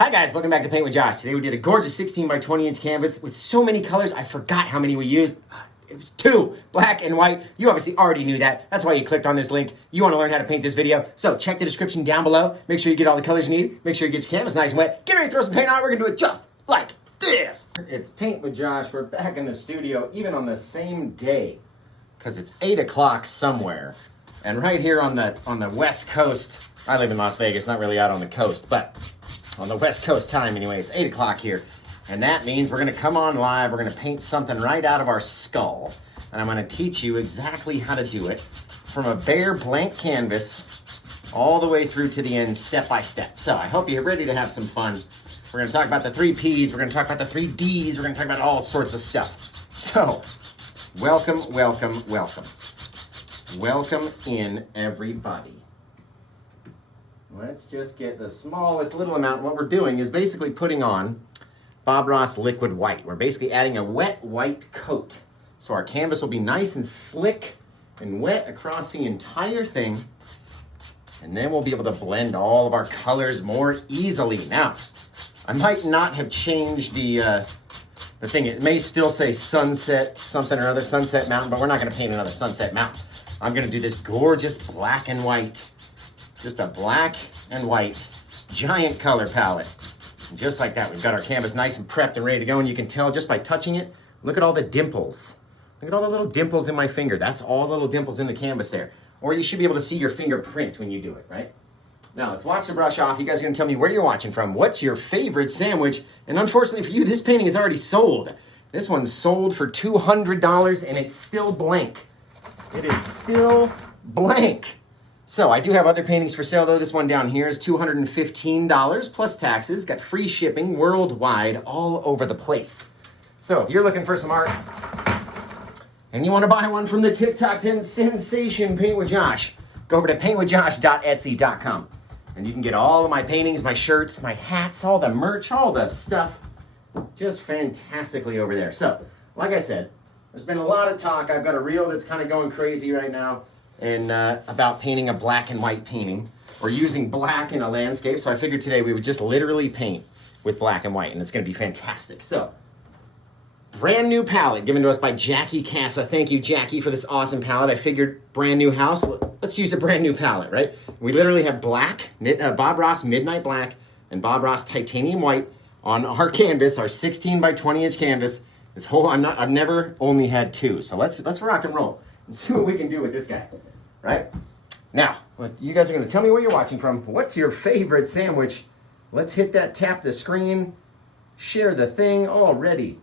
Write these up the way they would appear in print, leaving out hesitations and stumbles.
Hi guys, welcome back to Paint with Josh. Today we did a gorgeous 16 by 20 inch canvas with so many colors. I forgot how many we used. It was 2, black and white. You obviously already knew that. That's why you clicked on this link. You want to learn how to paint this video. So check the description down below. Make sure you get all the colors you need. Make sure you get your canvas nice and wet. Get ready to throw some paint on. We're going to do it just like this. It's Paint with Josh. We're back in the studio even on the same day because it's 8 o'clock somewhere. And right here on the West Coast, I live in Las Vegas, not really out on the coast, but on the West Coast time anyway, it's 8 o'clock here. And that means we're gonna come on live, we're gonna paint something right out of our skull. And I'm gonna teach you exactly how to do it from a bare blank canvas all the way through to the end, step by step. So I hope you're ready to have some fun. We're gonna talk about the 3 Ps, we're gonna talk about the 3 Ds, we're gonna talk about all sorts of stuff. So, welcome, welcome, welcome. Welcome in, everybody. Let's just get the smallest little amount. What we're doing is basically putting on Bob Ross liquid white. We're basically adding a wet white coat. So our canvas will be nice and slick and wet across the entire thing. And then we'll be able to blend all of our colors more easily. Now, I might not have changed the thing. It may still say sunset something or other, sunset mountain, but we're not gonna paint another sunset mountain. I'm gonna do this gorgeous black and white, just a black and white giant color palette. And just like that, we've got our canvas nice and prepped and ready to go. And you can tell just by touching it, look at all the dimples. Look at all the little dimples in my finger. That's all the little dimples in the canvas there. Or you should be able to see your fingerprint when you do it, right? Now let's watch the brush off. You guys are gonna tell me where you're watching from. What's your favorite sandwich? And unfortunately for you, this painting is already sold. This one's sold for $200 and it's still blank. It is still blank. So I do have other paintings for sale though. This one down here is $215 plus taxes. Got free shipping worldwide all over the place. So if you're looking for some art and you want to buy one from the TikTok 10 sensation Paint with Josh, go over to paintwithjosh.etsy.com and you can get all of my paintings, my shirts, my hats, all the merch, all the stuff just fantastically over there. So like I said, there's been a lot of talk. I've got a reel that's kind of going crazy right now and about painting a black and white painting or using black in a landscape. So I figured today we would just literally paint with black and white and it's gonna be fantastic. So, brand new palette given to us by Jackie Casa. Thank you, Jackie, for this awesome palette. I figured brand new house, let's use a brand new palette, right? We literally have black, Bob Ross Midnight Black and Bob Ross Titanium White on our canvas, our 16 by 20 inch canvas. This whole, I've never only had 2. So let's rock and roll and see what we can do with this guy, right? Now, you guys are gonna tell me where you're watching from. What's your favorite sandwich? Let's hit that, tap the screen, share the thing already.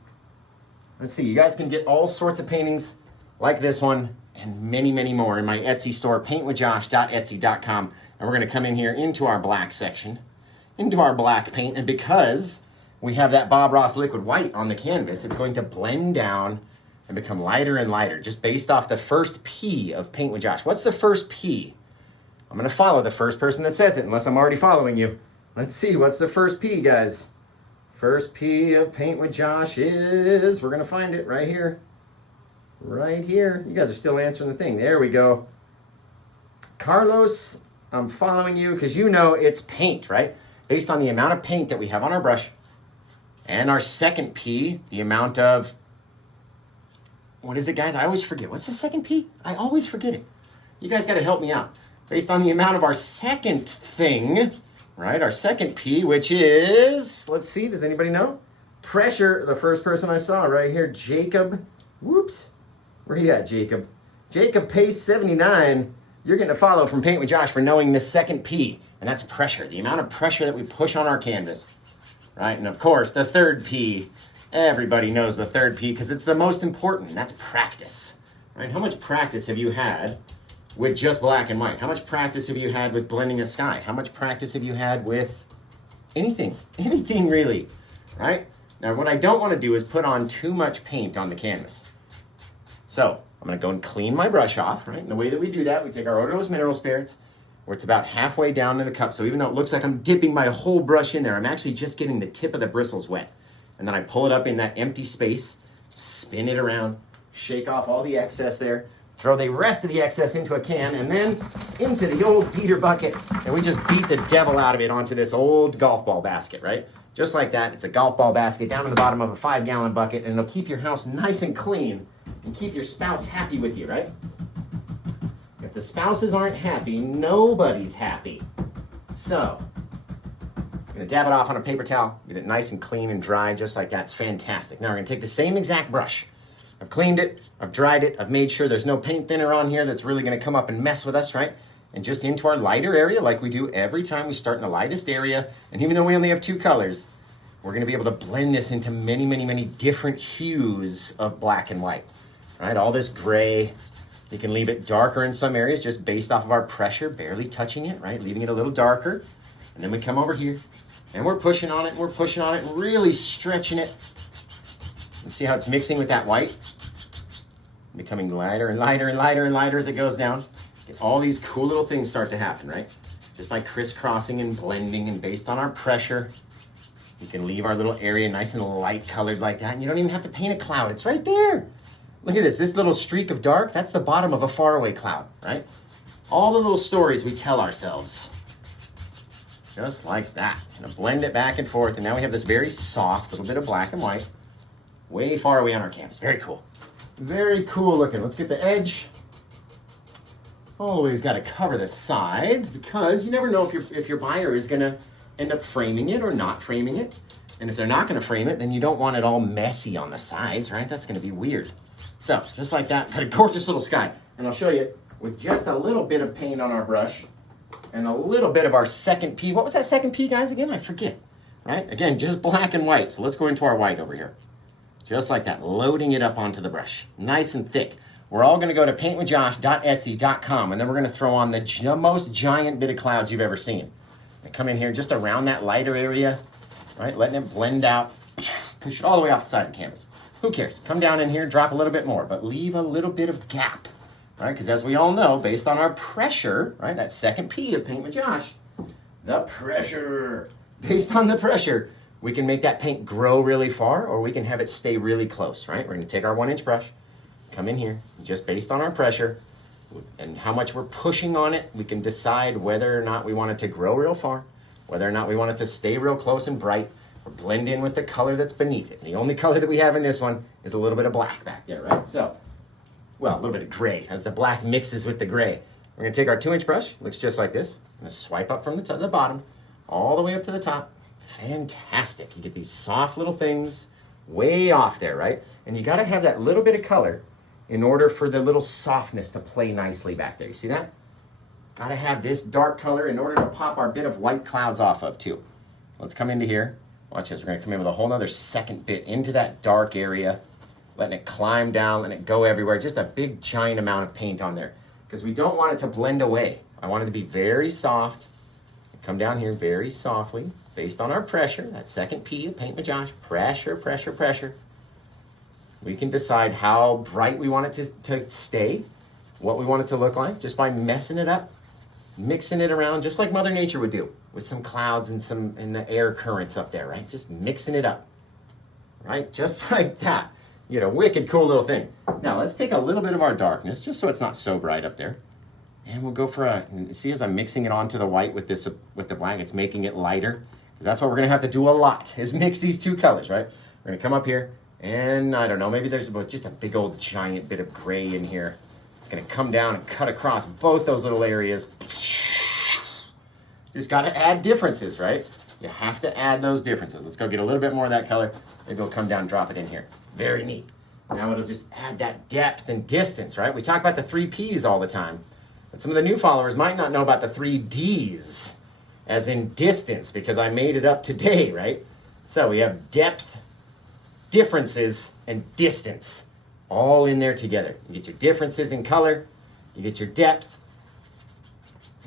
Let's see, you guys can get all sorts of paintings like this one and many, many more in my Etsy store, paintwithjosh.etsy.com. And we're gonna come in here into our black section, into our black paint, and because we have that Bob Ross liquid white on the canvas, it's going to blend down and become lighter and lighter, just based off the first P of Paint with Josh. What's the first P? I'm gonna follow the first person that says it, unless I'm already following you. Let's see, what's the first P, guys? First P of Paint with Josh is, we're gonna find it right here. Right here. You guys are still answering the thing. There we go. Carlos, I'm following you because you know it's paint, right? Based on the amount of paint that we have on our brush. And our second P, the amount of, what is it, guys? I always forget. What's the second P? I always forget it. You guys got to help me out. Based on the amount of our second thing, right? Our second P, which is, let's see, does anybody know? Pressure, the first person I saw right here, Jacob. Whoops. Where you at, Jacob? Jacob Pace 79. You're getting a follow from Paint with Josh for knowing the second P, and that's pressure, the amount of pressure that we push on our canvas. Right, and of course, the third P, everybody knows the third P because it's the most important, and that's practice. Right? How much practice have you had with just black and white? How much practice have you had with blending a sky? How much practice have you had with anything? Anything really, right? Now, what I don't want to do is put on too much paint on the canvas. So, I'm going to go and clean my brush off, right? And the way that we do that, we take our odorless mineral spirits, where it's about halfway down in the cup. So even though it looks like I'm dipping my whole brush in there, I'm actually just getting the tip of the bristles wet. And then I pull it up in that empty space, spin it around, shake off all the excess there, throw the rest of the excess into a can, and then into the old beater bucket. And we just beat the devil out of it onto this old golf ball basket, right? Just like that. It's a golf ball basket down in the bottom of a 5-gallon bucket, and it'll keep your house nice and clean and keep your spouse happy with you, right? If the spouses aren't happy, nobody's happy. So, I'm gonna dab it off on a paper towel, get it nice and clean and dry, just like that. It's fantastic. Now we're gonna take the same exact brush. I've cleaned it, I've dried it, I've made sure there's no paint thinner on here that's really gonna come up and mess with us, right? And just into our lighter area, like we do every time we start in the lightest area. And even though we only have 2 colors, we're gonna be able to blend this into many, many, many different hues of black and white. All right, all this gray. You can leave it darker in some areas just based off of our pressure, barely touching it, right? Leaving it a little darker. And then we come over here and we're pushing on it, and we're pushing on it, and really stretching it. And see how it's mixing with that white? Becoming lighter and lighter and lighter and lighter as it goes down. Get all these cool little things start to happen, right? Just by crisscrossing and blending, and based on our pressure, you can leave our little area nice and light colored like that, and you don't even have to paint a cloud. It's right there. Look at this little streak of dark, that's the bottom of a faraway cloud, right? All the little stories we tell ourselves. Just like that. Gonna blend it back and forth, and now we have this very soft little bit of black and white way far away on our canvas. Very cool. Very cool looking. Let's get the edge. Always got to cover the sides, because you never know if your buyer is going to end up framing it or not framing it. And if they're not going to frame it, then you don't want it all messy on the sides, right? That's going to be weird. So just like that, got a gorgeous little sky. And I'll show you with just a little bit of paint on our brush and a little bit of our second P. What was that second P, guys, again? I forget, right? Again, just black and white. So let's go into our white over here. Just like that, loading it up onto the brush. Nice and thick. We're all going to go to paintwithjosh.etsy.com, and then we're going to throw on the most giant bit of clouds you've ever seen. And come in here just around that lighter area, right? Letting it blend out. Push it all the way off the side of the canvas. Who cares? Come down in here, drop a little bit more, but leave a little bit of gap, right? Because as we all know, based on our pressure, right, that second P of Paint with Josh, the pressure. Based on the pressure, we can make that paint grow really far, or we can have it stay really close, right? We're going to take our 1-inch brush, come in here, just based on our pressure and how much we're pushing on it, we can decide whether or not we want it to grow real far, whether or not we want it to stay real close and bright, or blend in with the color that's beneath it. And the only color that we have in this one is a little bit of black back there, right? So, well, a little bit of gray as the black mixes with the gray. We're going to take our 2-inch brush, looks just like this. I'm going to swipe up from the bottom all the way up to the top. Fantastic. You get these soft little things way off there, right? And you got to have that little bit of color in order for the little softness to play nicely back there. You see that? Got to have this dark color in order to pop our bit of white clouds off of too. So let's come into here. Watch this. We're going to come in with a whole nother second bit into that dark area, letting it climb down, letting it go everywhere. Just a big giant amount of paint on there, because we don't want it to blend away. I want it to be very soft. Come down here very softly, based on our pressure, that second P of Paint with Josh. Pressure, pressure, pressure. We can decide how bright we want it to stay, what we want it to look like, just by messing it up, mixing it around, just like Mother Nature would do with some clouds and the air currents up there, right? Just mixing it up, right? Just like that. You know, wicked cool little thing. Now let's take a little bit of our darkness, just so it's not so bright up there. And we'll go for see as I'm mixing it onto the white with the black, it's making it lighter. Because that's what we're gonna have to do a lot, is mix these two colors, right? We're gonna come up here, and I don't know, maybe there's just a big old giant bit of gray in here. It's gonna come down and cut across both those little areas. Just gotta add differences, right? You have to add those differences. Let's go get a little bit more of that color. Maybe we'll come down and drop it in here. Very neat. Now it'll just add that depth and distance, right? We talk about the 3 Ps all the time. But some of the new followers might not know about the 3 Ds, as in distance, because I made it up today, right? So we have depth, differences, and distance all in there together. You get your differences in color, you get your depth.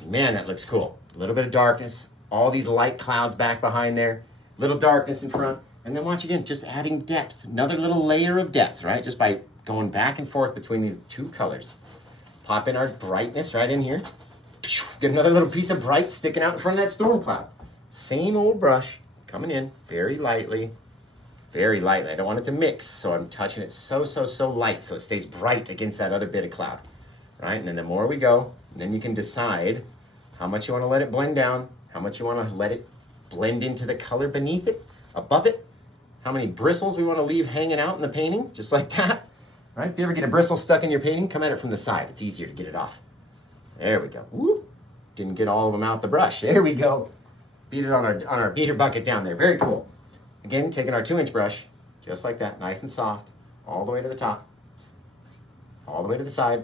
Man, that looks cool. A little bit of darkness, all these light clouds back behind there, little darkness in front, and then watch again, just adding depth, another little layer of depth, right? Just by going back and forth between these two colors. Pop in our brightness right in here. Get another little piece of bright sticking out in front of that storm cloud. Same old brush, coming in very lightly, very lightly. I don't want it to mix, so I'm touching it so light so it stays bright against that other bit of cloud. right? And then the more we go, then you can decide how much you want to let it blend down, how much you want to let it blend into the color beneath it, above it, how many bristles we want to leave hanging out in the painting, just like that, right? If you ever get a bristle stuck in your painting, come at it from the side. It's easier to get it off. There we go. Whoop. Didn't get all of them out the brush. There we go. Beat it on our beater bucket down there. Very cool. Again, taking our 2-inch brush, just like that, nice and soft, all the way to the top, all the way to the side,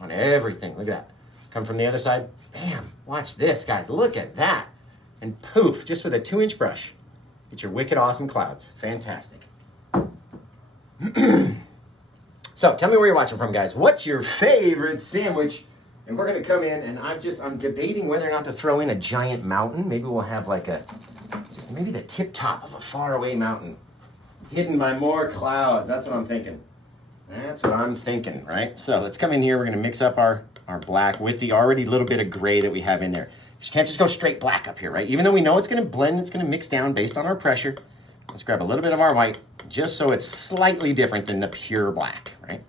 on everything. Look at that. Come from the other side. Bam. Watch this, guys. Look at that. And poof, just with a 2-inch brush, get your wicked awesome clouds. Fantastic. So tell me where you're watching from, guys. What's your favorite sandwich? And we're going to come in, and I'm debating whether or not to throw in a giant mountain. Maybe we'll have like maybe the tip top of a faraway mountain hidden by more clouds. That's what I'm thinking. That's what I'm thinking, right? So let's come in here. We're going to mix up our black with the already little bit of gray that we have in there. You can't just go straight black up here, right? Even though we know it's going to blend, it's going to mix down based on our pressure. Let's grab a little bit of our white, just so it's slightly different than the pure black, right?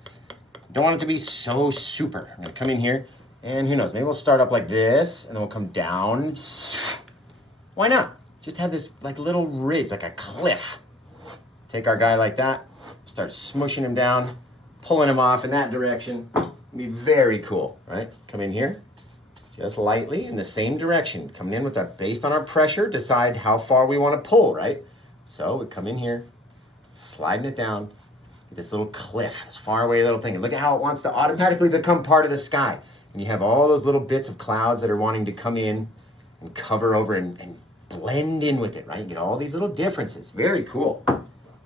Don't want it to be so super. I'm going to come in here. And who knows, maybe we'll start up like this, and then we'll come down. Why not? Just have this like little ridge, like a cliff. Take our guy like that, start smushing him down, pulling him off in that direction. It'll be very cool, right? Come in here, just lightly in the same direction. Coming in with that, based on our pressure, decide how far we want to pull, right? So we come in here, sliding it down, this little cliff, this far away little thing. And look at how it wants to automatically become part of the sky. And you have all those little bits of clouds that are wanting to come in and cover over and blend in with it, right? You get all these little differences. Very cool.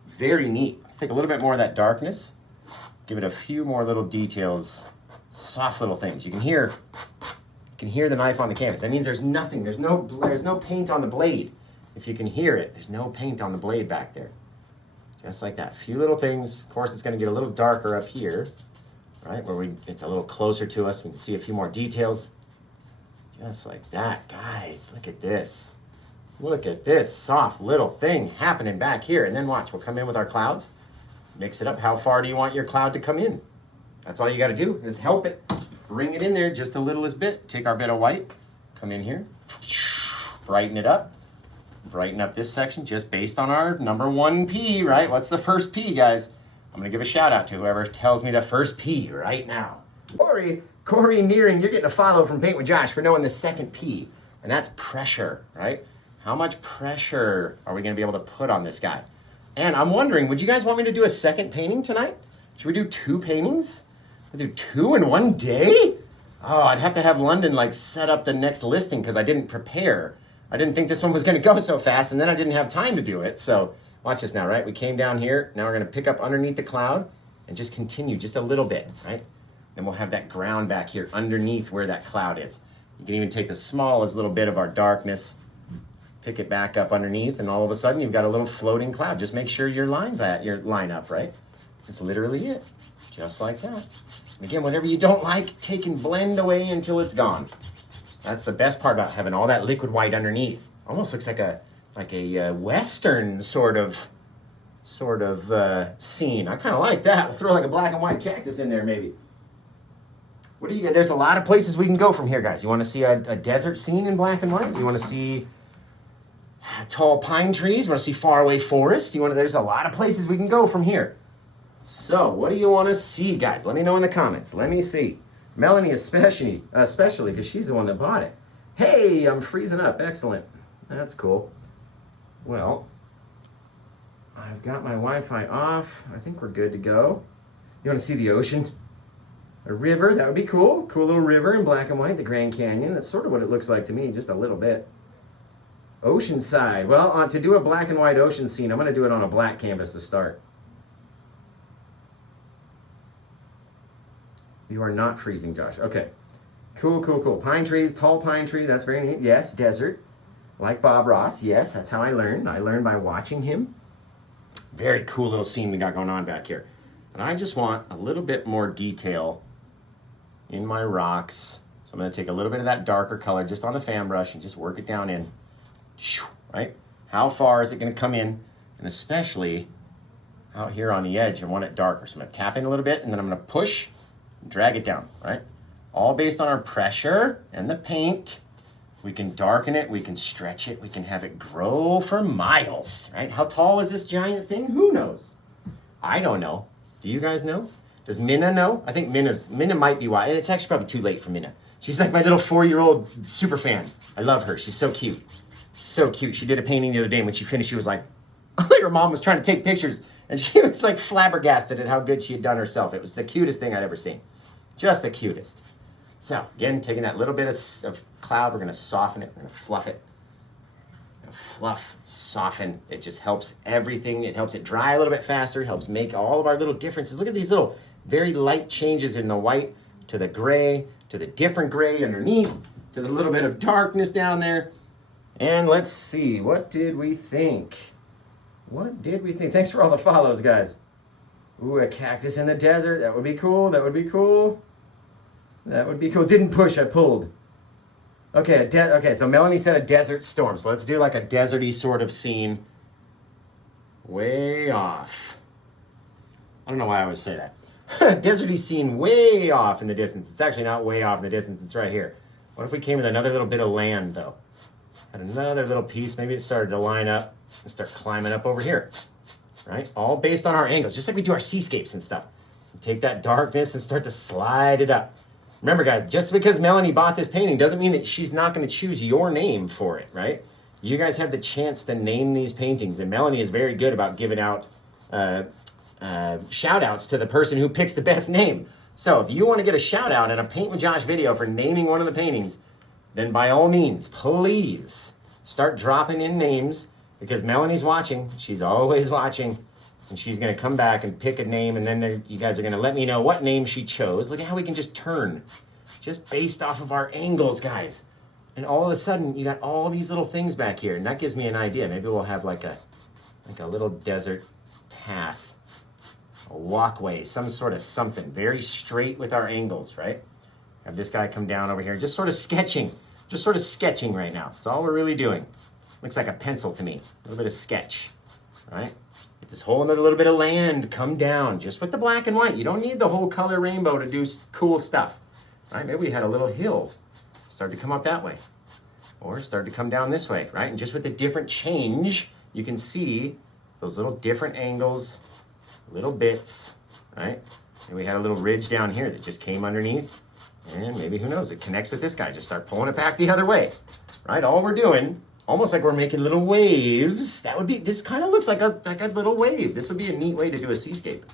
Very neat. Let's take a little bit more of that darkness. Give it a few more little details. Soft little things. You can hear the knife on the canvas. That means there's nothing. There's no paint on the blade. If you can hear it, there's no paint on the blade back there. Just like that. A few little things. Of course, it's going to get a little darker up here. Right, where it's a little closer to us. We can see a few more details. Just like that. Guys, look at this. Look at this soft little thing happening back here. And then watch, we'll come in with our clouds. Mix it up. How far do you want your cloud to come in? That's all you got to do is help it. Bring it in there just the littlest bit. Take our bit of white. Come in here. Brighten it up. Brighten up this section just based on our number 1 P, right? What's the first P, guys? I'm going to give a shout out to whoever tells me the first P right now. Corey Nearing, you're getting a follow from Paint with Josh for knowing the second P, and that's pressure, right? How much pressure are we going to be able to put on this guy? And I'm wondering, would you guys want me to do a second painting tonight? Should we do 2 paintings? We'll do 2 in one day? Oh, I'd have to have London like set up the next listing because I didn't prepare. I didn't think this one was going to go so fast, and then I didn't have time to do it, so... Watch this now, right? We came down here. Now we're going to pick up underneath the cloud and just continue just a little bit, right? Then we'll have that ground back here underneath where that cloud is. You can even take the smallest little bit of our darkness, pick it back up underneath, and all of a sudden you've got a little floating cloud. Just make sure your line up, right? That's literally it. Just like that. And again, whatever you don't like, take and blend away until it's gone. That's the best part about having all that liquid white underneath. Almost looks like a Western sort of scene. I kind of like that. We'll throw like a black and white cactus in there maybe. What do you get? There's a lot of places we can go from here, guys. You want to see a desert scene in black and white? You want to see tall pine trees? You want to see faraway forests? There's a lot of places we can go from here. So what do you want to see, guys? Let me know in the comments. Let me see. Melanie especially because she's the one that bought it. Hey, I'm freezing up. Excellent. That's cool. Well, I've got my Wi-Fi off. I think we're good to go. You want to see the ocean? A river, that would be cool. Cool little river in black and white, the Grand Canyon. That's sort of what it looks like to me, just a little bit. Oceanside. Well, to do a black and white ocean scene, I'm going to do it on a black canvas to start. You are not freezing, Josh. Okay. Cool. Pine trees, tall pine tree. That's very neat. Yes, desert. Like Bob Ross. Yes, that's how I learned. I learned by watching him. Very cool little scene we got going on back here. And I just want a little bit more detail in my rocks. So I'm going to take a little bit of that darker color just on the fan brush and just work it down in. Right? How far is it going to come in? And especially out here on the edge, I want it darker. So I'm going to tap in a little bit and then I'm going to push drag it down, right? All based on our pressure and the paint. We can darken it, we can stretch it, we can have it grow for miles, right? How tall is this giant thing? Who knows? I don't know. Do you guys know? Does Minna know? I think Minna might be wise. It's actually probably too late for Minna. She's like my little 4-year-old super fan. I love her. She's so cute. So cute. She did a painting the other day, and when she finished, she was like, her mom was trying to take pictures, and she was like flabbergasted at how good she had done herself. It was the cutest thing I'd ever seen. Just the cutest. So, again, taking that little bit of cloud, we're going to soften it. We're going to fluff it. Fluff, soften. It just helps everything. It helps it dry a little bit faster. It helps make all of our little differences. Look at these little very light changes in the white to the gray, to the different gray underneath, to the little bit of darkness down there. And let's see, what did we think? What did we think? Thanks for all the follows, guys. Ooh, a cactus in the desert. That would be cool. That would be cool. That would be cool. Didn't push, I pulled. Okay, okay, so Melanie said a desert storm. So let's do like a deserty sort of scene. Way off. I don't know why I always say that. Deserty scene way off in the distance. It's actually not way off in the distance. It's right here. What if we came with another little bit of land, though? Had another little piece. Maybe it started to line up and start climbing up over here. Right? All based on our angles, just like we do our seascapes and stuff. We take that darkness and start to slide it up. Remember, guys, just because Melanie bought this painting doesn't mean that she's not going to choose your name for it, right? You guys have the chance to name these paintings, and Melanie is very good about giving out shout-outs to the person who picks the best name. So if you want to get a shout-out in a Paint with Josh video for naming one of the paintings, then by all means, please start dropping in names, because Melanie's watching. She's always watching. And she's going to come back and pick a name, and then you guys are going to let me know what name she chose. Look at how we can just turn, just based off of our angles, guys. And all of a sudden, you got all these little things back here, and that gives me an idea. Maybe we'll have like a little desert path, a walkway, some sort of something, very straight with our angles, right? Have this guy come down over here, just sort of sketching right now. That's all we're really doing. Looks like a pencil to me, a little bit of sketch, right? Get this whole another little bit of land come down just with the black and white. You don't need the whole color rainbow to do cool stuff, right? Maybe we had a little hill start to come up that way, or start to come down this way, right? And just with the different change, you can see those little different angles, little bits, right? And we had a little ridge down here that just came underneath, and maybe, who knows, it connects with this guy. Just start pulling it back the other way, right? All we're doing, almost like we're making little waves. That would be, this kind of looks like a little wave. This would be a neat way to do a seascape,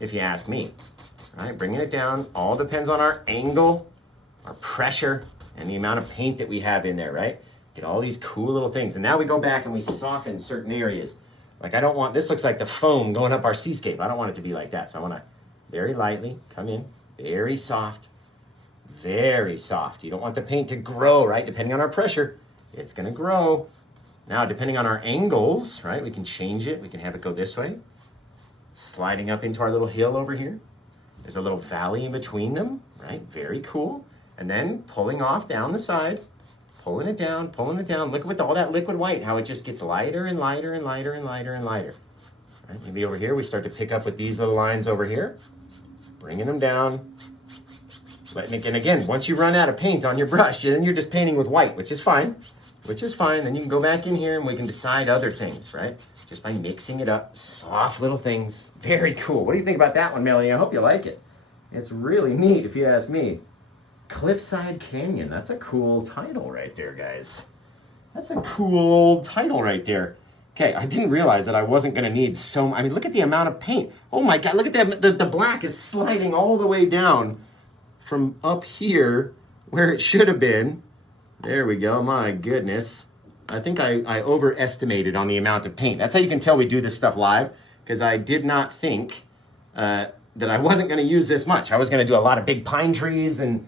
if you ask me. All right, bringing it down. All depends on our angle, our pressure, and the amount of paint that we have in there, right? Get all these cool little things. And now we go back and we soften certain areas. Like, I don't want, this looks like the foam going up our seascape. I don't want it to be like that. So I want to very lightly come in, very soft, very soft. You don't want the paint to grow, right? Depending on our pressure, it's going to grow. Now, depending on our angles, right, we can change it. We can have it go this way, sliding up into our little hill over here. There's a little valley in between them, right? Very cool. And then pulling off down the side, pulling it down, pulling it down. Look with all that liquid white, how it just gets lighter and lighter and lighter and lighter and lighter. Right? Maybe over here, we start to pick up with these little lines over here, bringing them down. And again, once you run out of paint on your brush, then you're just painting with white, which is fine. Then you can go back in here and we can decide other things, right? Just by mixing it up, soft little things. Very cool. What do you think about that one, Melanie? I hope you like it. It's really neat, if you ask me. Cliffside Canyon. That's a cool title right there, guys. That's a cool title right there. Okay, I didn't realize that I wasn't going to need so... I mean, look at the amount of paint. Oh my God, look at that. The black is sliding all the way down from up here where it should have been. There we go. My goodness. I think I overestimated on the amount of paint. That's how you can tell we do this stuff live, because I did not think that I wasn't going to use this much. I was going to do a lot of big pine trees and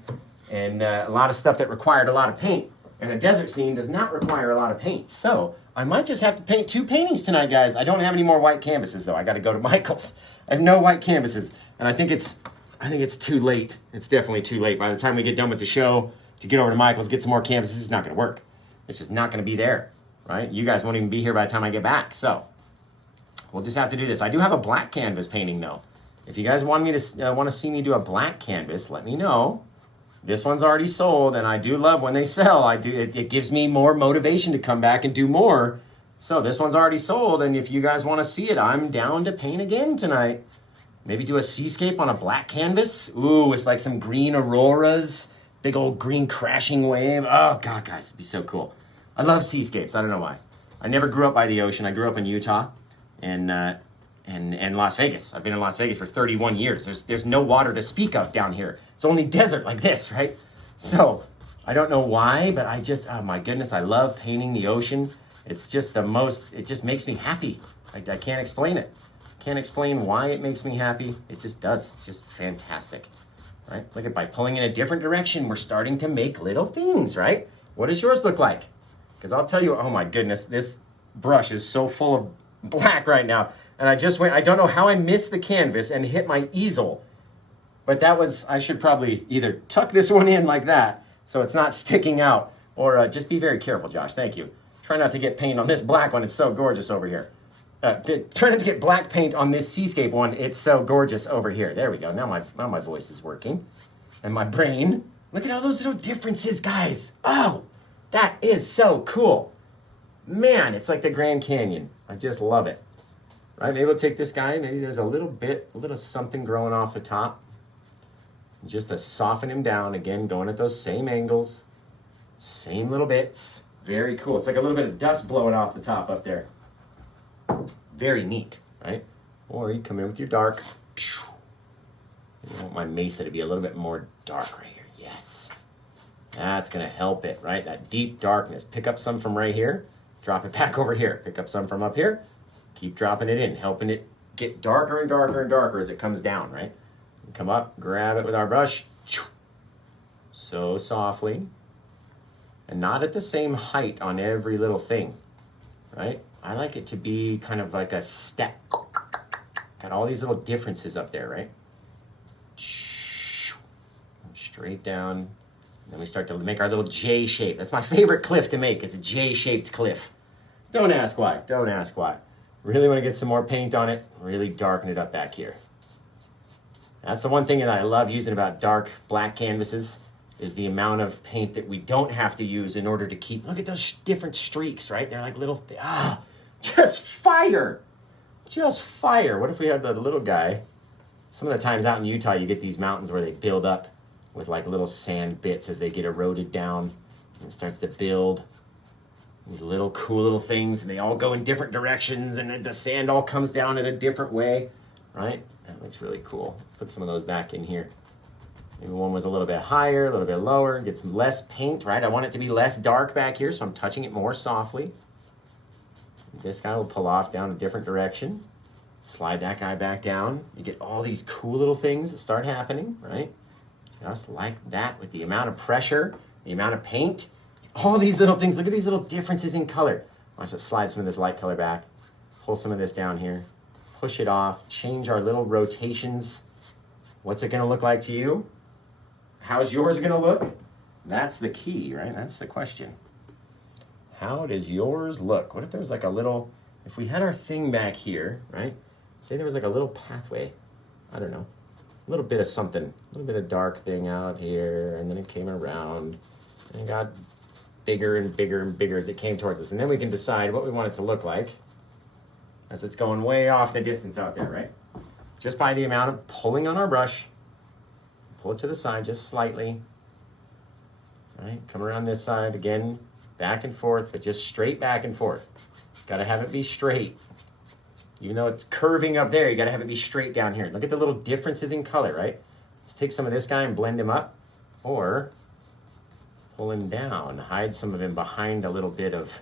a lot of stuff that required a lot of paint. And a desert scene does not require a lot of paint. So I might just have to paint 2 paintings tonight, guys. I don't have any more white canvases, though. I got to go to Michael's. I have no white canvases. And I think it's too late. It's definitely too late. By the time we get done with the show, to get over to Michael's, get some more canvases, it's not going to work. It's just not going to be there, right? You guys won't even be here by the time I get back. So we'll just have to do this. I do have a black canvas painting, though. If you guys want to see me do a black canvas, let me know. This one's already sold, and I do love when they sell. It gives me more motivation to come back and do more. So this one's already sold, and if you guys want to see it, I'm down to paint again tonight. Maybe do a seascape on a black canvas. Ooh, it's like some green auroras, big old green crashing wave. Oh God, guys, it'd be so cool. I love seascapes. I don't know why. I never grew up by the ocean. I grew up in Utah and Las Vegas. I've been in Las Vegas for 31 years. There's no water to speak of down here. It's only desert like this, right? So I don't know why, but oh my goodness, I love painting the ocean. It's just it just makes me happy. I can't explain it. Can't explain why it makes me happy. It just does. It's just fantastic, right? Look at, by pulling in a different direction, we're starting to make little things, right? What does yours look like? Because I'll tell you, oh my goodness, this brush is so full of black right now. And I don't know how I missed the canvas and hit my easel. But I should probably either tuck this one in like that so it's not sticking out, or just be very careful, Josh. Thank you. Try not to get paint on this black one. It's so gorgeous over here. Try not to get black paint on this seascape one. It's so gorgeous over here. There we go. Now my voice is working. And my brain. Look at all those little differences, guys. Oh, that is so cool. Man, it's like the Grand Canyon. I just love it. Right, maybe we'll take this guy. Maybe there's a little something growing off the top. Just to soften him down. Again, going at those same angles. Same little bits. Very cool. It's like a little bit of dust blowing off the top up there. Very neat, right? Or you come in with your dark. You want my mesa to be a little bit more dark right here. Yes. That's going to help it, right? That deep darkness. Pick up some from right here. Drop it back over here. Pick up some from up here. Keep dropping it in, helping it get darker and darker and darker as it comes down, right? Come up, grab it with our brush. So softly. And not at the same height on every little thing, right? I like it to be kind of like a step. Got all these little differences up there, right? Straight down. And then we start to make our little J shape. That's my favorite cliff to make, is a J-shaped cliff. Don't ask why. Don't ask why. Really want to get some more paint on it. Really darken it up back here. That's the one thing that I love using about dark black canvases, is the amount of paint that we don't have to use in order to keep. Look at those different streaks, right? They're like little, just fire. Just fire. What if we had the little guy? Some of the times out in Utah, you get these mountains where they build up with like little sand bits as they get eroded down, and it starts to build. These little cool little things, and they all go in different directions, and then the sand all comes down in a different way, right? That looks really cool. Put some of those back in here. Maybe one was a little bit higher, a little bit lower, get some less paint, right? I want it to be less dark back here, so I'm touching it more softly. This guy will pull off down a different direction. Slide that guy back down. You get all these cool little things that start happening, right? Just like that, with the amount of pressure, the amount of paint, all these little things. Look at these little differences in color. Watch, let's slide some of this light color back. Pull some of this down here. Push it off. Change our little rotations. What's it going to look like to you? How's yours going to look? That's the key, right? That's the question. How does yours look? What if there was like a little, if we had our thing back here, right? Say there was like a little pathway. I don't know. A little bit of something. A little bit of dark thing out here. And then it came around. And it got bigger and bigger and bigger as it came towards us. And then we can decide what we want it to look like as it's going way off the distance out there, right? Just by the amount of pulling on our brush. Pull it to the side just slightly. All right, come around this side again, back and forth, but just straight back and forth. Got to have it be straight. Even though it's curving up there, you got to have it be straight down here. Look at the little differences in color, right? Let's take some of this guy and blend him up, or pull him down, hide some of him behind a little bit of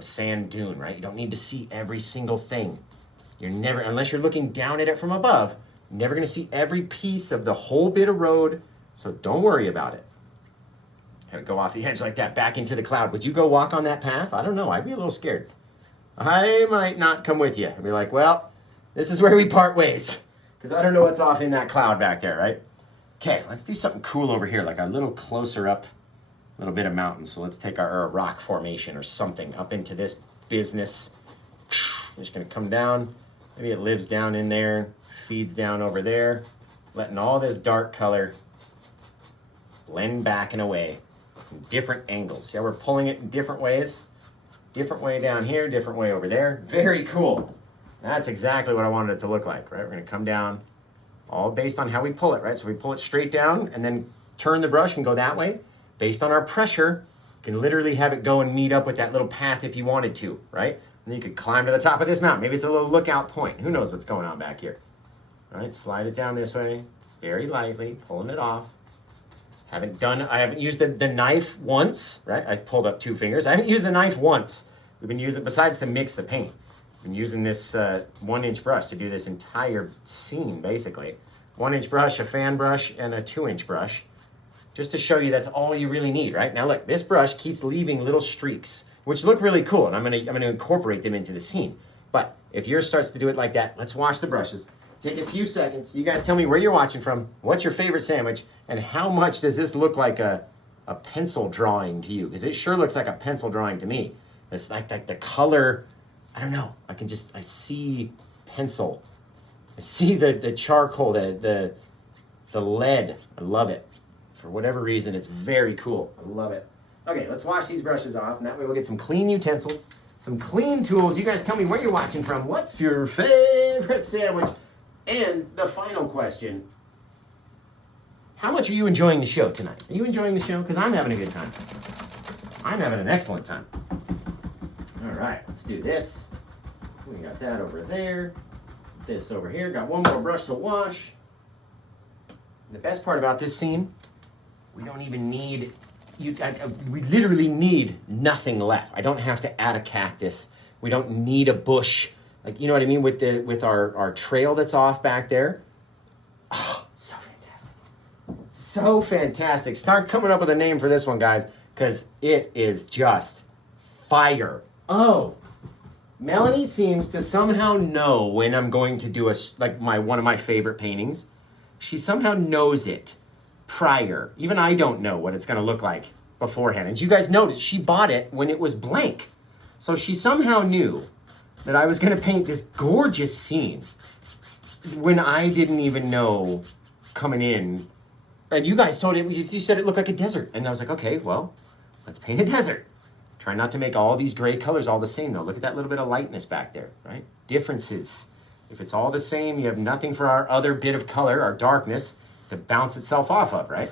sand dune, right? You don't need to see every single thing. You're never, unless you're looking down at it from above, you're never going to see every piece of the whole bit of road, so don't worry about it. Go off the edge like that, back into the cloud. Would you go walk on that path? I don't know. I'd be a little scared. I might not come with you. I'd be like, well, this is where we part ways, because I don't know what's off in that cloud back there, right? Okay, let's do something cool over here, like a little closer up, a little bit of mountain. So let's take our rock formation or something up into this business. I'm just going to come down, Maybe it lives down in there, feeds down over there, letting all this dark color blend back and away from different angles. Yeah, we're pulling it in different ways. Different way down here, different way over there. Very cool. That's exactly what I wanted it to look like, right? We're gonna come down, all based on how we pull it, right? So we pull it straight down and then turn the brush and go that way. Based on our pressure, you can literally have it go and meet up with that little path if you wanted to, right? And then you could climb to the top of this mountain. Maybe it's a little lookout point. Who knows what's going on back here? All right, slide it down this way, very lightly, pulling it off. I haven't used the knife once, right? I pulled up 2 fingers. I haven't used the knife once. We've been using, besides to mix the paint, I've been using this 1-inch brush to do this entire scene, basically. 1-inch brush, a fan brush, and a 2-inch brush, just to show you that's all you really need, right? Now look, this brush keeps leaving little streaks, which look really cool, and I'm gonna incorporate them into the scene. But if yours starts to do it like that, let's wash the brushes. Take a few seconds. You guys tell me where you're watching from, what's your favorite sandwich, and how much does this look like a pencil drawing to you? Because it sure looks like a pencil drawing to me. It's like the color, I don't know. I see pencil. I see the charcoal, the lead. I love it. For whatever reason, it's very cool. I love it. Okay, let's wash these brushes off, and that way we'll get some clean utensils, some clean tools. You guys tell me where you're watching from. What's your favorite sandwich? And the final question, how much are you enjoying the show tonight? Are you enjoying the show? Because I'm having a good time. I'm having an excellent time. All right, let's do this. We got that over there. This over here. Got one more brush to wash. And the best part about this scene, we don't even need, we literally need nothing left. I don't have to add a cactus. We don't need a bush. Like, you know what I mean, with our trail that's off back there. Oh, so fantastic. So fantastic. Start coming up with a name for this one, guys, because it is just fire. Oh, Melanie seems to somehow know when I'm going to do one of my favorite paintings. She somehow knows it prior. Even I don't know what it's going to look like beforehand. And you guys noticed she bought it when it was blank. So she somehow knew that I was going to paint this gorgeous scene when I didn't even know coming in. And you guys told it, you said it looked like a desert. And I was like, okay, well, let's paint a desert. Try not to make all these gray colors all the same though. Look at that little bit of lightness back there, right? Differences. If it's all the same, you have nothing for our other bit of color, our darkness, to bounce itself off of, right?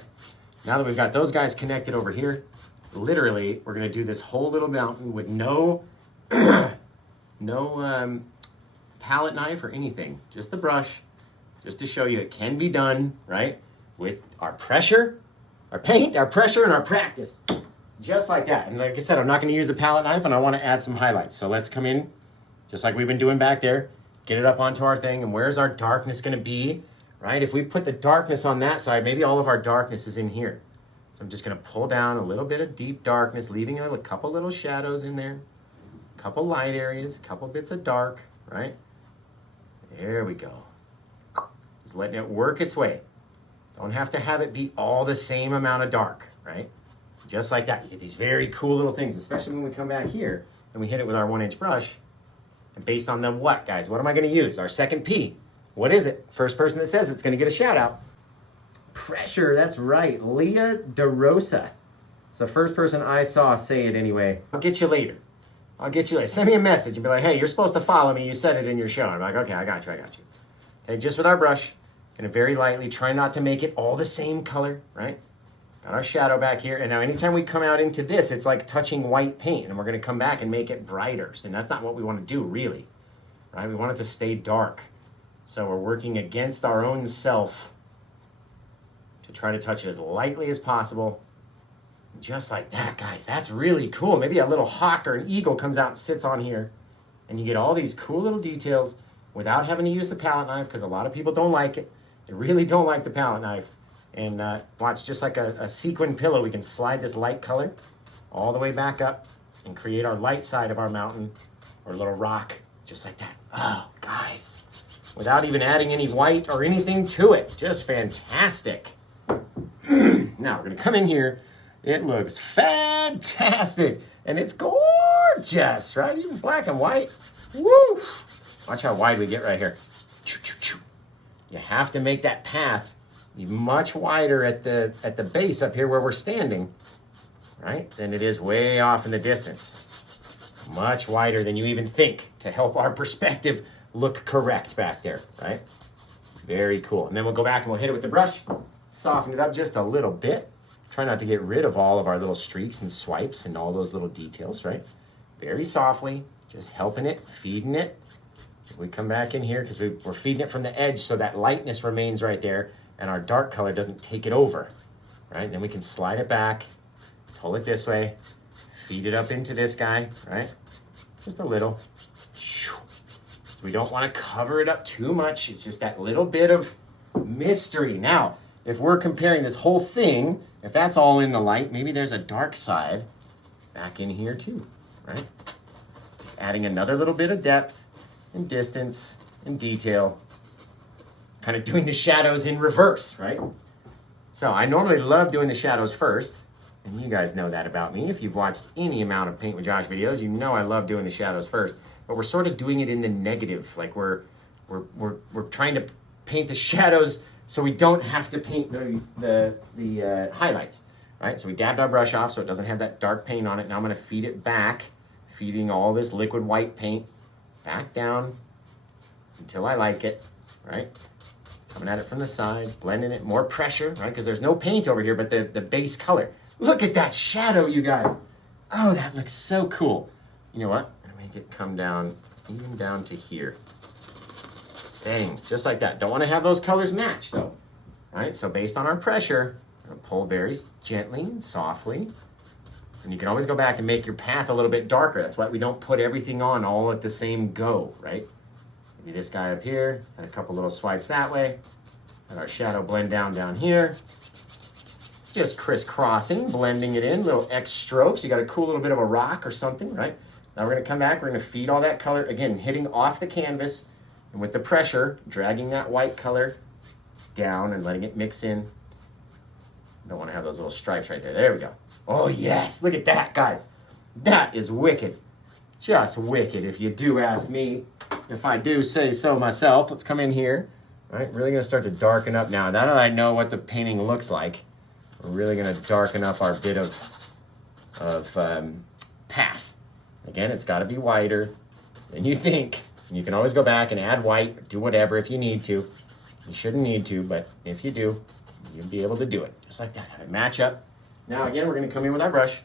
Now that we've got those guys connected over here, literally, we're going to do this whole little mountain with no palette knife or anything, just the brush, just to show you it can be done, right? With our pressure, our paint, our pressure, and our practice. Just like that. And like I said, I'm not going to use a palette knife, and I want to add some highlights. So let's come in, just like we've been doing back there, get it up onto our thing, and where's our darkness going to be, right? If we put the darkness on that side, maybe all of our darkness is in here. So I'm just going to pull down a little bit of deep darkness, leaving a couple little shadows in there. Couple light areas, couple bits of dark, right? There we go. Just letting it work its way. Don't have to have it be all the same amount of dark, right? Just like that. You get these very cool little things, especially when we come back here and we hit it with our 1-inch brush. And based on the what, guys? What am I going to use? Our second P. What is it? First person that says it's going to get a shout out. Pressure, that's right. Leah DeRosa. It's the first person I saw say it anyway. I'll get you later. I'll get you later. Send me a message and be like, hey, you're supposed to follow me. You said it in your show. I'm like, okay, I got you. Okay, just with our brush, gonna very lightly, try not to make it all the same color, right? Got our shadow back here. And now anytime we come out into this, it's like touching white paint, and we're gonna come back and make it brighter. And that's not what we wanna do, really, right? We want it to stay dark. So we're working against our own self to try to touch it as lightly as possible. Just like that, guys. That's really cool. Maybe a little hawk or an eagle comes out and sits on here, and you get all these cool little details without having to use the palette knife, because a lot of people don't like it. They really don't like the palette knife. And watch, just like a sequin pillow, we can slide this light color all the way back up and create our light side of our mountain or little rock, just like that. Oh, guys. Without even adding any white or anything to it. Just fantastic. Now, we're going to come in here. It looks fantastic, and it's gorgeous, right? Even black and white. Woo! Watch how wide we get right here. You have to make that path much wider at the base up here where we're standing, right, than it is way off in the distance. Much wider than you even think to help our perspective look correct back there, right? Very cool. And then we'll go back and we'll hit it with the brush, soften it up just a little bit. Try not to get rid of all of our little streaks and swipes and all those little details, right? Very softly, just helping it, feeding it. We come back in here because we're feeding it from the edge so that lightness remains right there and our dark color doesn't take it over, right? And then we can slide it back, pull it this way, feed it up into this guy, right? Just a little. So we don't want to cover it up too much. It's just that little bit of mystery. Now, if we're comparing this whole thing, if that's all in the light, maybe there's a dark side back in here too, right? Just adding another little bit of depth and distance and detail, kind of doing the shadows in reverse, right? So I normally love doing the shadows first, and you guys know that about me. If you've watched any amount of Paint with Josh videos, you know I love doing the shadows first, but we're sort of doing it in the negative, like we're trying to paint the shadows so we don't have to paint the highlights, right? So we dabbed our brush off so it doesn't have that dark paint on it. Now I'm gonna feed it back, feeding all this liquid white paint back down until I like it, right? Coming at it from the side, blending it, more pressure, right? Because there's no paint over here, but the base color. Look at that shadow, you guys. Oh, that looks so cool. You know what? I'm gonna make it come down, even down to here. Bang, just like that. Don't want to have those colors match though, right? So based on our pressure, I'm gonna pull very gently and softly. And you can always go back and make your path a little bit darker. That's why we don't put everything on all at the same go, right? Maybe this guy up here, and a couple little swipes that way. And our shadow blend down here. Just crisscrossing, blending it in, little X strokes. You got a cool little bit of a rock or something, right? Now we're gonna come back, we're gonna feed all that color, again, hitting off the canvas, and with the pressure, dragging that white color down and letting it mix in. Don't wanna have those little stripes right there. There we go. Oh yes, look at that, guys. That is wicked. Just wicked, if you do ask me. If I do say so myself. Let's come in here. All right, really gonna start to darken up now. Now that I know what the painting looks like, we're really gonna darken up our bit of path. Again, it's gotta be wider than you think. And you can always go back and add white, do whatever if you need to. You shouldn't need to, but if you do, you'll be able to do it. Just like that, have it match up. Now again, we're gonna come in with our brush,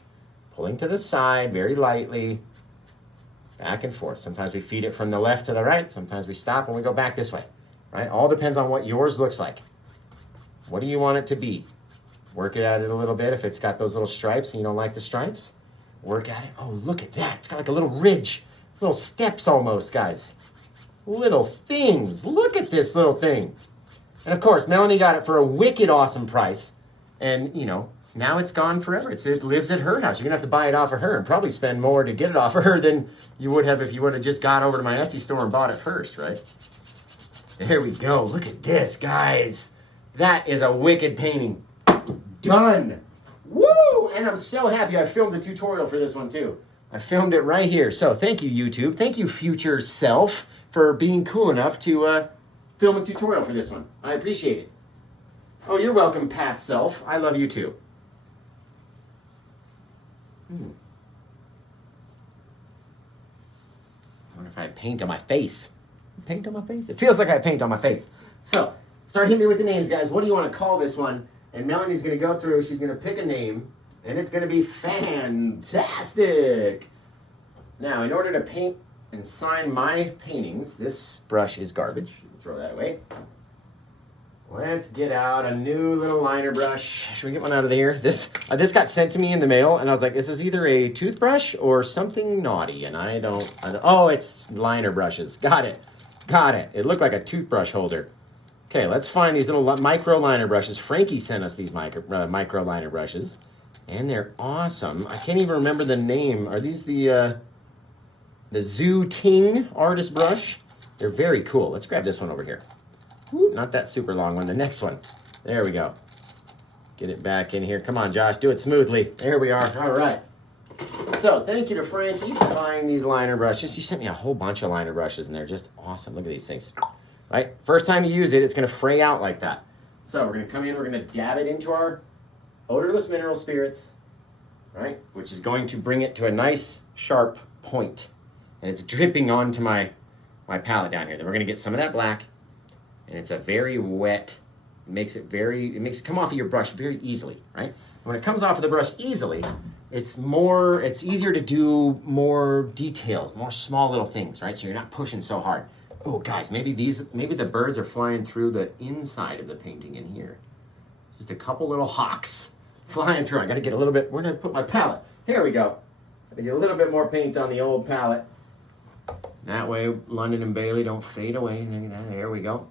pulling to the side very lightly, back and forth. Sometimes we feed it from the left to the right, sometimes we stop and we go back this way, right? All depends on what yours looks like. What do you want it to be? Work it at it a little bit. If it's got those little stripes and you don't like the stripes, work at it. Oh, look at that. It's got like a little ridge, little steps almost, guys. Little things. Look at this little thing. And of course, Melanie got it for a wicked awesome price. And, you know, now it's gone forever. It lives at her house. You're gonna have to buy it off of her and probably spend more to get it off of her than you would have if you would have just got over to my Etsy store and bought it first, right? There we go. Look at this, guys. That is a wicked painting. Done. Woo! And I'm so happy I filmed a tutorial for this one too. I filmed it right here. So thank you, YouTube. Thank you, future self, for being cool enough to film a tutorial for this one. I appreciate it. Oh, you're welcome, past self. I love you too. I wonder if I had paint on my face. Paint on my face? It feels like I have paint on my face. So, start hitting me with the names, guys. What do you want to call this one? And Melanie's going to go through, she's going to pick a name, and it's going to be fantastic. Now, in order to paint and sign my paintings, this brush is garbage. Throw that away. Let's get out a new little liner brush. Should we get one out of here? This got sent to me in the mail, and I was like, this is either a toothbrush or something naughty, and I don't oh, it's liner brushes. Got it. It looked like a toothbrush holder. Okay, let's find these little micro liner brushes. Frankie sent us these micro liner brushes, and they're awesome. I can't even remember the name. Are these the Zoo Ting artist brush? They're very cool. Let's grab this one over here. Ooh, not that super long one, the next one. There we go. Get it back in here. Come on, Josh, do it smoothly. There we are. All right. So thank you to Frankie for buying these liner brushes. You sent me a whole bunch of liner brushes and they're just awesome. Look at these things. Right? First time you use it, it's going to fray out like that. So we're going to come in, we're going to dab it into our odorless mineral spirits, right? Which is going to bring it to a nice sharp point. And it's dripping onto my palette down here. Then we're going to get some of that black, and it's a very wet, it makes it come off of your brush very easily, right? When it comes off of the brush easily, it's easier to do more details, more small little things, right? So you're not pushing so hard. Oh, guys, maybe the birds are flying through the inside of the painting in here. Just a couple little hawks flying through. I got to get a little bit, where did I put my palette? Here we go. Got to get a little bit more paint on the old palette. That way, London and Bailey don't fade away. There we go.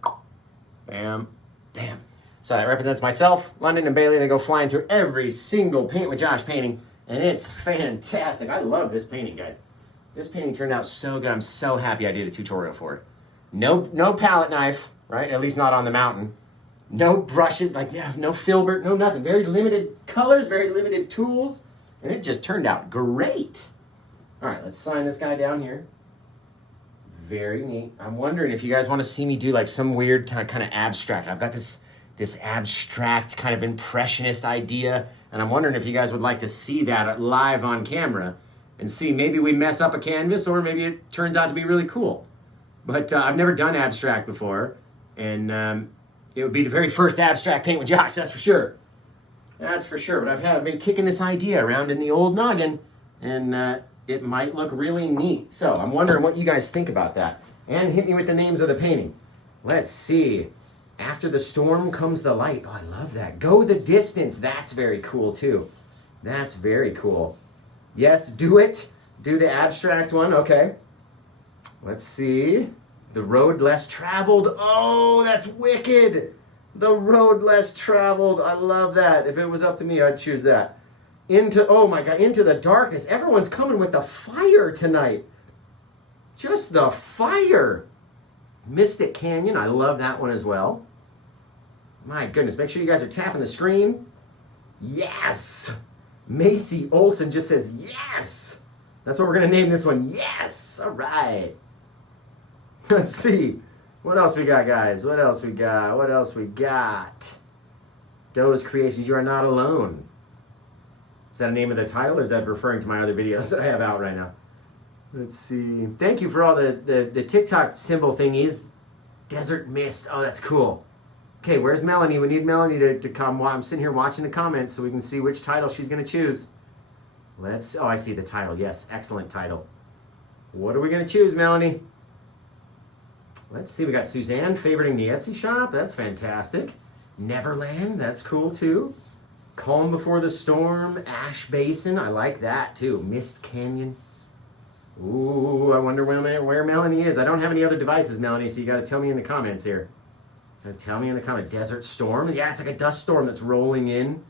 Bam, bam. So that represents myself, London and Bailey. They go flying through every single Paint with Josh painting, and it's fantastic. I love this painting, guys. This painting turned out so good. I'm so happy I did a tutorial for it. No palette knife, right? At least not on the mountain. No brushes, no filbert, no nothing. Very limited colors, very limited tools, and it just turned out great. All right, let's sign this guy down here. Very neat. I'm wondering if you guys want to see me do like some weird kind of abstract. I've got this abstract kind of impressionist idea, and I'm wondering if you guys would like to see that live on camera and see maybe we mess up a canvas or maybe it turns out to be really cool. But I've never done abstract before, and it would be the very first abstract Paint with Josh, that's for sure. That's for sure, but I've been kicking this idea around in the old noggin, and it might look really neat. So I'm wondering what you guys think about that. And hit me with the names of the painting. Let's see. After the storm comes the light. Oh, I love that. Go the distance. That's very cool too. That's very cool. Yes, do it. Do the abstract one. Okay. Let's see. The road less traveled. Oh, that's wicked. The road less traveled. I love that. If it was up to me, I'd choose that. Oh my God, into the darkness. Everyone's coming with the fire tonight. Just the fire. Mystic Canyon. I love that one as well. My goodness. Make sure you guys are tapping the screen. Yes. Macy Olson just says yes. That's what we're going to name this one. Yes. All right. Let's see. What else we got, guys? What else we got? Doe's Creations, You Are Not Alone. Is that a name of the title, or is that referring to my other videos that I have out right now? Let's see. Thank you for all the TikTok symbol thingies. Desert Mist. Oh, that's cool. Okay, where's Melanie? We need Melanie to come. I'm sitting here watching the comments so we can see which title she's going to choose. Oh, I see the title. Yes, excellent title. What are we going to choose, Melanie? Let's see. We got Suzanne favoriting the Etsy shop. That's fantastic. Neverland. That's cool, too. Calm Before the Storm. Ash Basin. I like that, too. Mist Canyon. Ooh, I wonder where Melanie is. I don't have any other devices, Melanie, so you got to tell me in the comments here. Tell me in the comments. Desert Storm. Yeah, it's like a dust storm that's rolling in.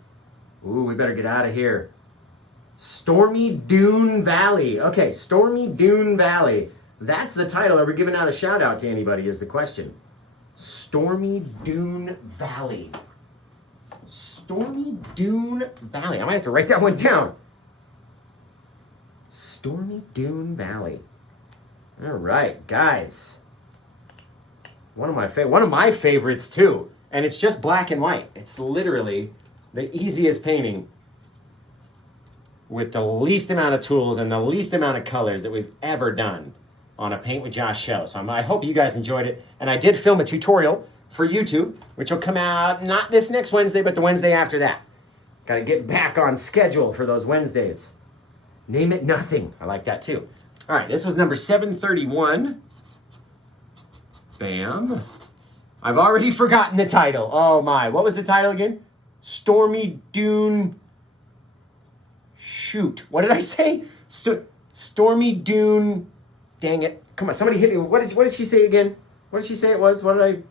Ooh, we better get out of here. Stormy Dune Valley. Okay, Stormy Dune Valley. That's the title. Are we giving out a shout out to anybody is the question. Stormy Dune Valley. Stormy Dune Valley. I might have to write that one down. Stormy Dune Valley. All right, guys. One of my favorites too. And it's just black and white. It's literally the easiest painting with the least amount of tools and the least amount of colors that we've ever done on a Paint with Josh show. So I hope you guys enjoyed it. And I did film a tutorial for YouTube, which will come out not this next Wednesday, but the Wednesday after that. Got to get back on schedule for those Wednesdays. Name it nothing. I like that too. All right, this was number 731. Bam. I've already forgotten the title. Oh my. What was the title again? Stormy Dune. Shoot. What did I say? Stormy Dune. Dang it. Come on, somebody hit me. What did she say again? What did she say it was? What did I...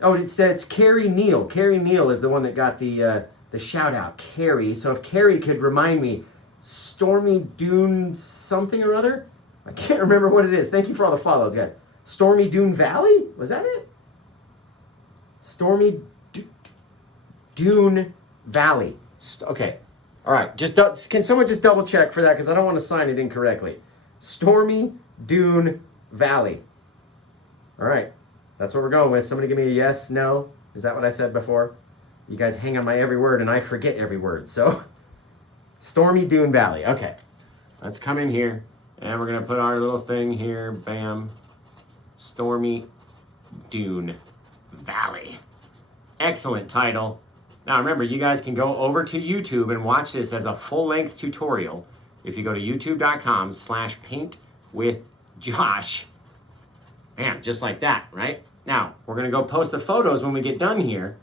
Oh, it said it's Carrie Neal. Carrie Neal is the one that got the shout out. Carrie. So if Carrie could remind me, Stormy Dune something or other? I can't remember what it is. Thank you for all the follows, guys. Stormy Dune Valley? Was that it? Stormy Dune Valley. Okay. All right, can someone just double check for that because I don't want to sign it incorrectly. Stormy Dune Valley. All right, that's what we're going with. Somebody give me a yes, no. Is that what I said before? You guys hang on my every word and I forget every word. So, Stormy Dune Valley. Okay, let's come in here and we're going to put our little thing here. Bam. Stormy Dune Valley. Excellent title. Now remember, you guys can go over to YouTube and watch this as a full-length tutorial. If you go to youtube.com/paintwithjosh. Bam, just like that, right? Now, we're going to go post the photos when we get done here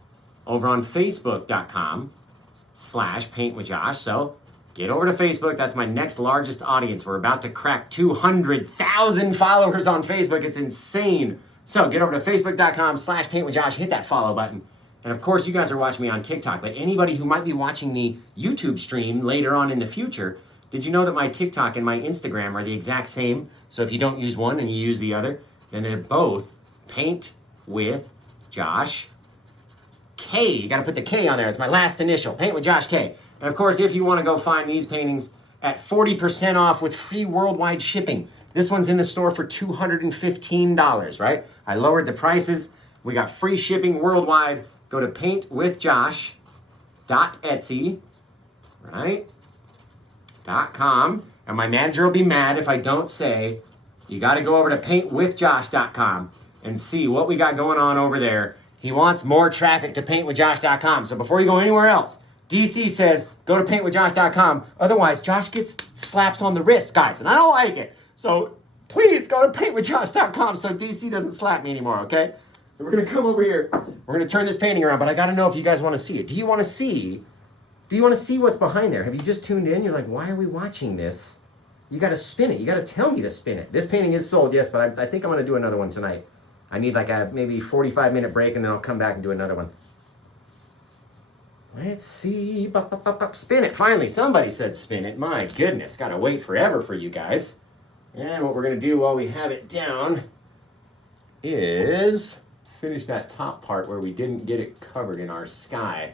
over on facebook.com/paintwithjosh. So get over to Facebook. That's my next largest audience. We're about to crack 200,000 followers on Facebook. It's insane. So get over to facebook.com/paintwithjosh. Hit that follow button. And of course, you guys are watching me on TikTok. But anybody who might be watching the YouTube stream later on in the future, did you know that my TikTok and my Instagram are the exact same? So if you don't use one and you use the other, then they're both Paint with Josh K. You got to put the K on there. It's my last initial, Paint with Josh K. And of course, if you want to go find these paintings at 40% off with free worldwide shipping, this one's in the store for $215, right? I lowered the prices. We got free shipping worldwide. Go to paintwithjosh.etsy, right? .com. And my manager will be mad if I don't say, you got to go over to paintwithjosh.com and see what we got going on over there. He wants more traffic to paintwithjosh.com. So before you go anywhere else, DC says, go to paintwithjosh.com. Otherwise, Josh gets slaps on the wrist, guys, and I don't like it. So please go to paintwithjosh.com so DC doesn't slap me anymore, okay? And we're going to come over here. We're going to turn this painting around, but I got to know if you guys want to see it. Do you want to see what's behind there? Have you just tuned in? You're like, why are we watching this? You got to spin it. You got to tell me to spin it. This painting is sold, yes, but I think I'm going to do another one tonight. I need like a maybe 45-minute break, and then I'll come back and do another one. Let's see. Spin it. Finally, somebody said spin it. My goodness, got to wait forever for you guys. And what we're going to do while we have it down is finish that top part where we didn't get it covered in our sky.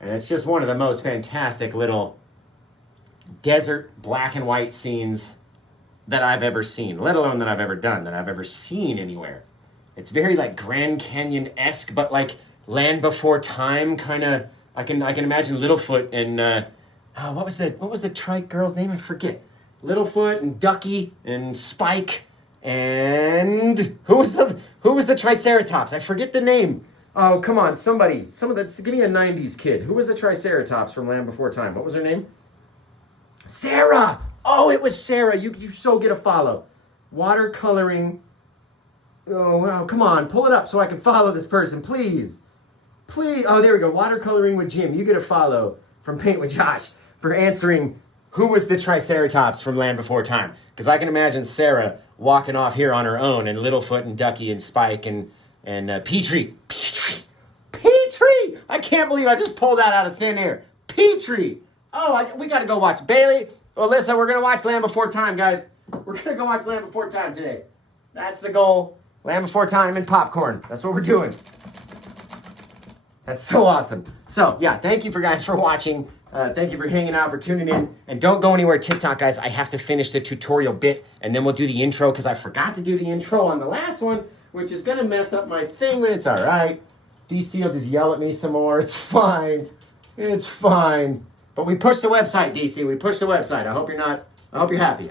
And it's just one of the most fantastic little desert black and white scenes that I've ever seen, let alone that I've ever done, that I've ever seen anywhere. It's very like Grand Canyon-esque, but like Land Before Time kind of. I can imagine Littlefoot and what was the trike girl's name? I forget. Littlefoot and Ducky and Spike and who was the Triceratops? I forget the name. Oh, come on, give me a 90s kid. Who was the Triceratops from Land Before Time? What was her name? Sarah! Oh, it was Sarah. You so get a follow. Watercoloring. Oh, wow, come on. Pull it up so I can follow this person, please. Please. Oh, there we go. Watercoloring with Jim. You get a follow from Paint with Josh for answering who was the Triceratops from Land Before Time. Because I can imagine Sarah walking off here on her own and Littlefoot and Ducky and Spike and Petrie. I can't believe I just pulled that out of thin air. Petrie. Oh, we got to go watch. Bailey, Alyssa, we're going to watch Land Before Time, guys. We're going to go watch Land Before Time today. That's the goal. Land Before Time and popcorn. That's what we're doing. That's so awesome. So, yeah, thank you guys for watching. Thank you for hanging out, for tuning in. And don't go anywhere, TikTok, guys. I have to finish the tutorial bit, and then we'll do the intro, because I forgot to do the intro on the last one, which is going to mess up my thing, but it's all right. DC will just yell at me some more. It's fine. It's fine. But we pushed the website, DC. We pushed the website. I hope you're happy. I hope you're happy.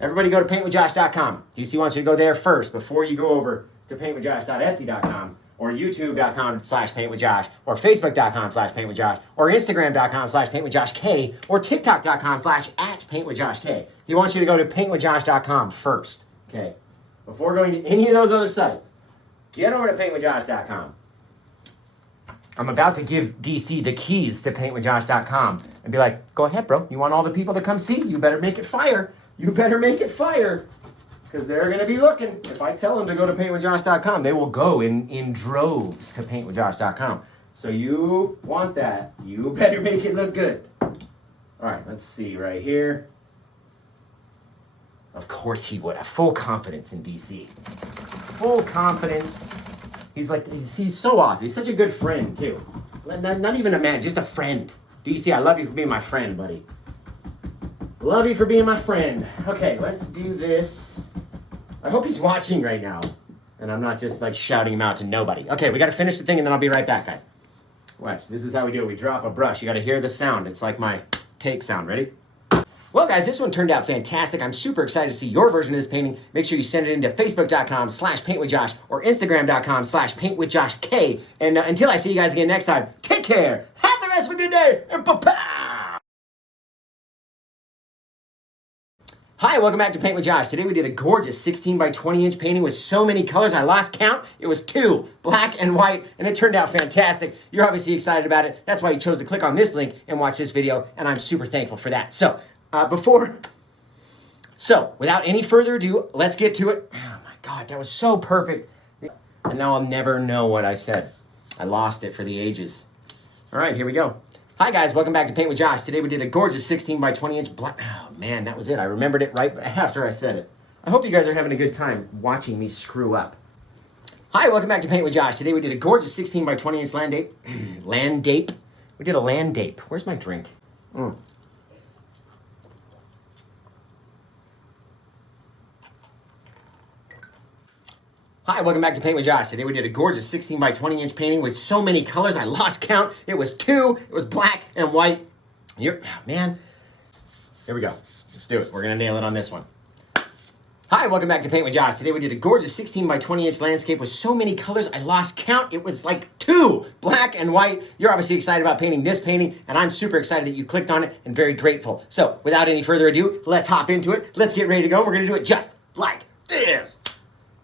Everybody go to paintwithjosh.com. DC wants you to go there first before you go over to paintwithjosh.etsy.com or youtube.com/paintwithjosh or facebook.com/paintwithjosh or instagram.com/paintwithjoshk or tiktok.com/@paintwithjoshk. He wants you to go to paintwithjosh.com first, okay? Before going to any of those other sites, get over to paintwithjosh.com. I'm about to give DC the keys to paintwithjosh.com and be like, go ahead, bro. You want all the people to come see? You better make it fire. You better make it fire. Because they're going to be looking. If I tell them to go to paintwithjosh.com, they will go in droves to paintwithjosh.com. So you want that. You better make it look good. All right, let's see right here. Of course he would have full confidence in DC. Full confidence. He's so awesome. He's such a good friend, too. Not even a man, just a friend. DC, I love you for being my friend, buddy. Love you for being my friend. Okay, let's do this. I hope he's watching right now. And I'm not just like shouting him out to nobody. Okay, we got to finish the thing and then I'll be right back, guys. Watch, this is how we do it. We drop a brush. You got to hear the sound. It's like my take sound. Ready? Well, guys, this one turned out fantastic. I'm super excited to see your version of this painting. Make sure you send it into facebook.com/paintwithjosh or instagram.com/paintwithjoshk. And until I see you guys again next time, take care. Have the rest of a good day. And bye-bye. Hi, welcome back to Paint with Josh. Today we did a gorgeous 16 by 20 inch painting with so many colors. I lost count. It was 2, black and white, and it turned out fantastic. You're obviously excited about it. That's why you chose to click on this link and watch this video, and I'm super thankful for that. So, without any further ado, let's get to it. Oh my God, that was so perfect. And now I'll never know what I said. I lost it for the ages. All right, here we go. Hi guys, welcome back to Paint with Josh. Today we did a gorgeous 16 by 20 inch black. Oh man, that was it. I remembered it right after I said it. I hope you guys are having a good time watching me screw up. Hi, welcome back to Paint with Josh. Today we did a gorgeous 16 by 20 inch landscape. We did a landscape. Where's my drink? Hi, welcome back to Paint with Josh. Today we did a gorgeous 16 by 20 inch painting with so many colors I lost count. It was 2, it was black and white. Man, here we go. Let's do it. We're gonna nail it on this one. Hi, welcome back to Paint with Josh. Today we did a gorgeous 16 by 20 inch landscape with so many colors I lost count. It was like 2, black and white. You're obviously excited about painting this painting, and I'm super excited that you clicked on it and very grateful. So without any further ado, let's hop into it. Let's get ready to go. We're gonna do it just like this.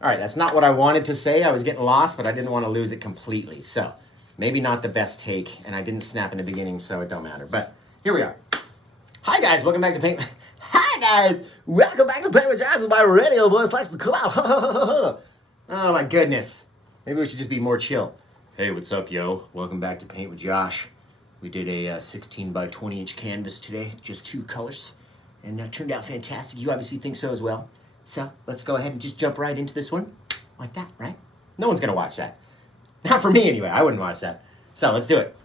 All right, that's not what I wanted to say. I was getting lost, but I didn't want to lose it completely. So maybe not the best take, and I didn't snap in the beginning, so it don't matter. But here we are. Hi, guys. Welcome back to Paint. Hi, guys. Welcome back to Paint with Josh with my radio voice likes to come out. Oh, my goodness. Maybe we should just be more chill. Hey, what's up, yo? Welcome back to Paint with Josh. We did a 16 by 20 inch canvas today, just 2 colors, and that turned out fantastic. You obviously think so as well. So let's go ahead and just jump right into this one like that, right? No one's gonna watch that. Not for me anyway, I wouldn't watch that. So let's do it.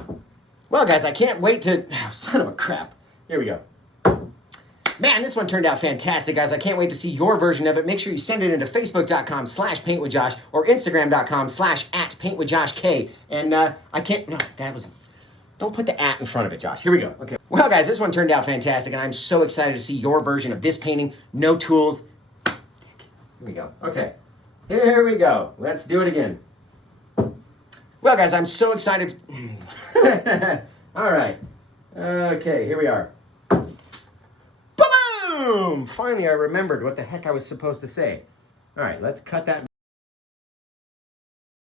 Well guys, I can't wait to, son of a crap. Here we go. Man, this one turned out fantastic, guys. I can't wait to see your version of it. Make sure you send it into facebook.com/paintwithjosh or instagram.com/@paintwithjoshk. And don't put the @ in front of it, Josh. Here we go, okay. Well guys, this one turned out fantastic and I'm so excited to see your version of this painting. No tools. Here we go. Okay. Here we go. Let's do it again. Well, guys, I'm so excited. All right. Okay, here we are. Boom! Finally, I remembered what the heck I was supposed to say. All right, let's cut that.